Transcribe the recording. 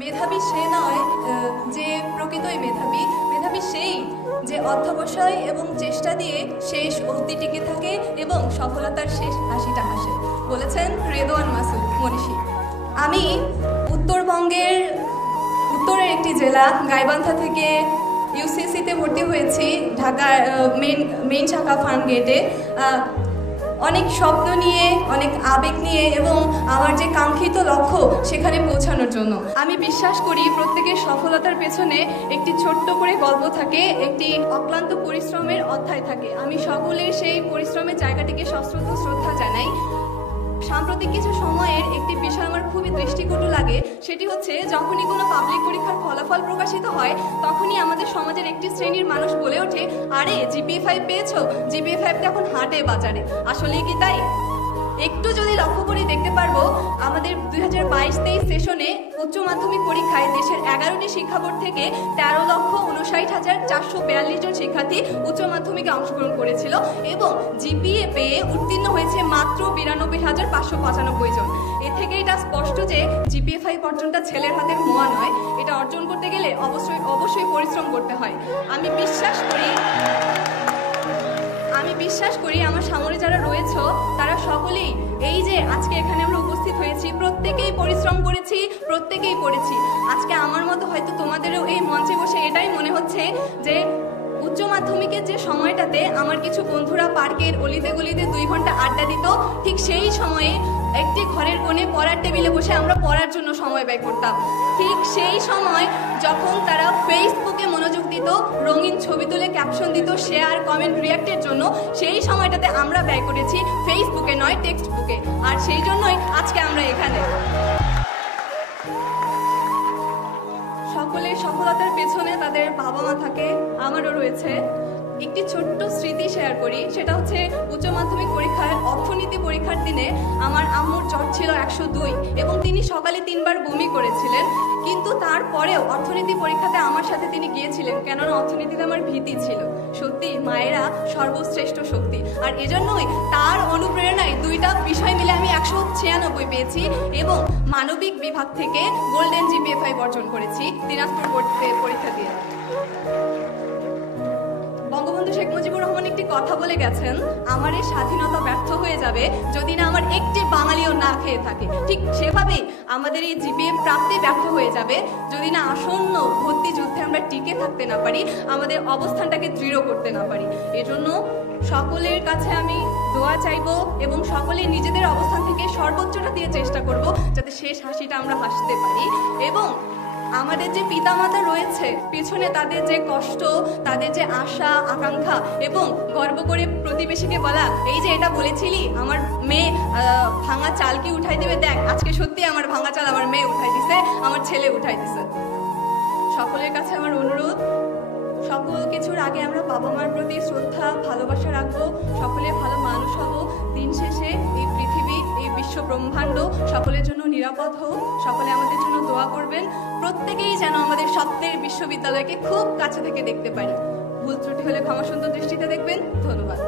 মেধাবী সে নয় যে প্রকৃতই মেধাবী, মেধাবী সেই যে অধ্যবসায় এবং চেষ্টা দিয়ে শেষ অবধি টিকে থাকে এবং সফলতার শেষ হাসিটা হাসে, বলেছেন রেদওয়ান মাসুদ মনীষী। আমি উত্তরবঙ্গের উত্তরের একটি জেলা গাইবান্ধা থেকে ইউসিসিতে ভর্তি হয়েছি, ঢাকার মেইন শাখা ফার্ম গেটে। অনেক স্বপ্ন নিয়ে, অনেক আবেগ নিয়ে এবং আমার যে কাঙ্ক্ষিত লক্ষ্য সেখানে পৌঁছানোর জন্য। আমি বিশ্বাস করি প্রত্যেকের সফলতার পেছনে একটি ছোট্ট করে গল্প থাকে, একটি অক্লান্ত পরিশ্রমের অধ্যায় থাকে। আমি সকলের সেই পরিশ্রমের জায়গাটিকে সশ্রদ্ধ শ্রদ্ধা জানাই। সাম্প্রতিক কিছু সময়ের একটি বিষয় আমার খুবই দৃষ্টিকটু লাগে, সেটি হচ্ছে যখনই কোনো পাবলিক পরীক্ষার ফলাফল প্রকাশিত হয় তখনই আমাদের সমাজের একটি শ্রেণীর মানুষ বলে ওঠে, আরে GPA-5 পেয়েছো, GPA-5 তো এখন হাটে বাজারে। আসলেই কি তাই? একটু যদি লক্ষ্য করে দেখতে পারবো, আমাদের 2022-23 সেশনে উচ্চ মাধ্যমিক পরীক্ষায় দেশের 11টি শিক্ষা বোর্ড থেকে 13,59,442 জন শিক্ষার্থী উচ্চ মাধ্যমিকে অংশগ্রহণ করেছিল এবং GPA পেয়ে উত্তীর্ণ হয়েছে মাত্র 92,595 জন। এ থেকে এটা স্পষ্ট যে GPA-5 অর্জনটা ছেলের হাতের মোয়া নয়। এটা অর্জন করতে গেলে অবশ্যই পরিশ্রম করতে হয়। আমি বিশ্বাস করি আমার সামনে যারা রয়েছে তারা সকলেই, এই যে আজকে এখানে আমরা উপস্থিত হয়েছি, প্রত্যেকেই পরিশ্রম করেছি, প্রত্যেকেই পড়েছি। আজকে আমার মতো হয়তো তোমাদেরও এই মঞ্চে বসে এটাই মনে হচ্ছে যে উচ্চ মাধ্যমিকের যে সময়টাতে আমার কিছু বন্ধুরা পার্কের অলিতে গলিতে 2 ঘন্টা আড্ডা দিত, ঠিক সেই সময়ে একটি ঘরের কোণে পড়ার টেবিলে বসে আমরা পড়ার জন্য সময় ব্যয় করতাম। ঠিক সেই সময় যখন তারা ফেসবুকে মনোযোগ দিত, রঙিন ছবি তুলে ক্যাপশন দিত, শেয়ার কমেন্ট রিয়াক্টের জন্য, সেই সময়টাতে আমরা ব্যয় করেছি ফেসবুকে নয় টেক্সট বুকে। আর সেই জন্যই আজকে আমরা এখানে। সকলের সফলতার পেছনে তাদের বাবা মা থাকে, আমারও রয়েছে। একটি ছোট্ট স্মৃতি শেয়ার করি, সেটা হচ্ছে উচ্চ মাধ্যমিক পরীক্ষার অর্থনীতি পরীক্ষার দিনে আমার আম্মুর জ্বর ছিল 102 এবং তিনি সকালে 3 বার বমি করেছিলেন, কিন্তু তারপরেও অর্থনীতি পরীক্ষাতে আমার সাথে তিনি গিয়েছিলেন, কেননা অর্থনীতিতে আমার ভীতি ছিল। সত্যি মায়েরা সর্বশ্রেষ্ঠ শক্তি, আর এজন্যই তার অনুপ্রেরণায় 2টা বিষয় মিলে আমি 196 পেয়েছি এবং মানবিক বিভাগ থেকে গোল্ডেন GPA-5 অর্জন করেছি দিনাজপুর পরীক্ষা দিয়ে। বঙ্গবন্ধু শেখ মুজিবুর রহমান একটি কথা বলে গেছেন, আমার এই স্বাধীনতা ব্যর্থ হয়ে যাবে যদি না আমার একটি বাঙালিও না খেয়ে থাকে। ঠিক সেভাবেই আমাদের এই GPA প্রাপ্তি ব্যর্থ হয়ে যাবে যদি না আসন্ন ভর্তি যুদ্ধে আমরা টিকে থাকতে না পারি, আমাদের অবস্থানটাকে দৃঢ় করতে না পারি। এজন্য সকলের কাছে আমি দোয়া চাইবো এবং সকলে নিজেদের অবস্থান থেকে সর্বোচ্চটা দিয়ে চেষ্টা করব যাতে শেষ হাসিটা আমরা হাসতে পারি। এবং আমাদের যে পিতামাতা রয়েছে পিছনে, তাদের যে কষ্ট, তাদের যে আশা আকাঙ্ক্ষা এবং গর্ব করে প্রতিবেশীকে বলা, এই যে এটা বলেছিলি আমার মেয়ে ভাঙা চাল কি উঠাই দেবে, দেখ আজকে সত্যি আমার ভাঙা চাল আমার মেয়ে উঠাই দিছে, আমার ছেলে উঠাই দিছে। সকলের কাছে আমার অনুরোধ, সকল কিছুর আগে আমরা বাবা মার প্রতি শ্রদ্ধা ভালোবাসা রাখবো, সকলে ভালো মানুষ হব। দিন শেষে এই পৃথিবী, এই বিশ্ব ব্রহ্মাণ্ড সকলের জন্য নিরাপদ হোক। সকলে আমাদের জন্য দোয়া করবেন, প্রত্যেকেই যেন আমাদের স্বপ্নের বিশ্ববিদ্যালয়কে খুব কাছে থেকে দেখতে পারি। ভুল ত্রুটি হলে ক্ষমা সুন্দর দৃষ্টিতে দেখবেন। ধন্যবাদ।